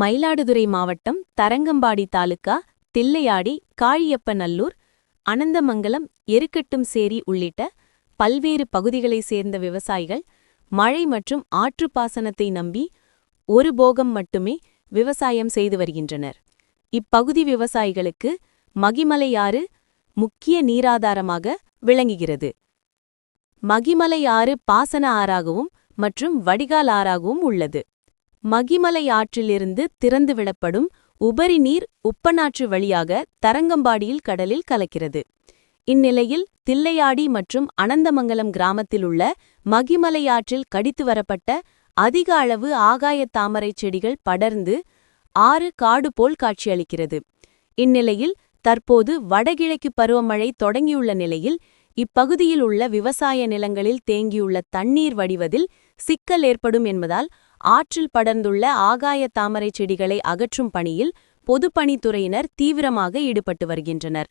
மயிலாடுதுறை மாவட்டம் தரங்கம்பாடி தாலுகா தில்லையாடி காழியப்பநல்லூர் அனந்தமங்கலம் எருக்கட்டும் சேரி உள்ளிட்ட பல்வேறு பகுதிகளைச் சேர்ந்த விவசாயிகள் மழை மற்றும் ஆற்றுப்பாசனத்தை நம்பி ஒரு போகம் மட்டுமே விவசாயம் செய்து வருகின்றனர். இப்பகுதி விவசாயிகளுக்கு மகிமலையாறு முக்கிய நீராதாரமாக விளங்குகிறது. மகிமலை ஆறு பாசன ஆறாகவும் மற்றும் வடிகால் ஆறாகவும் உள்ளது. மகிமலை ஆற்றிலிருந்து திறந்துவிடப்படும் உபரி நீர் உப்பனாற்று வழியாக தரங்கம்பாடியில் கடலில் கலக்கிறது. இந்நிலையில் தில்லையாடி மற்றும் அனந்தமங்கலம் கிராமத்தில் உள்ள மகிமலை ஆற்றில் கடித்து வரப்பட்ட அதிக அளவு ஆகாயத் தாமரைச் செடிகள் படர்ந்து ஆறு காடு போல் காட்சியளிக்கிறது. இந்நிலையில் தற்போது வடகிழக்கு பருவமழை தொடங்கியுள்ள நிலையில் இப்பகுதியில் உள்ள விவசாய நிலங்களில் தேங்கியுள்ள தண்ணீர் வடிவதில் சிக்கல் ஏற்படும் என்பதால் ஆற்றில் படர்ந்துள்ள ஆகாய தாமரை செடிகளை அகற்றும் பணியில் பொதுப்பணித்துறையினர் தீவிரமாக ஈடுபட்டு வருகின்றனர்.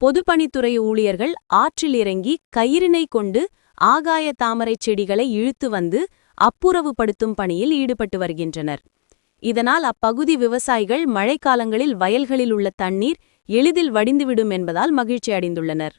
பொதுப்பணித்துறை ஊழியர்கள் ஆற்றில் இறங்கி கயிறினை கொண்டு ஆகாய தாமரை செடிகளை இழுத்து வந்து அப்புறவுபடுத்தும் பணியில் ஈடுபட்டு வருகின்றனர். இதனால் அப்பகுதி விவசாயிகள் மழைக்காலங்களில் வயல்களில் உள்ள தண்ணீர் எளிதில் வடிந்துவிடும் என்பதால் மகிழ்ச்சி அடைந்துள்ளனர்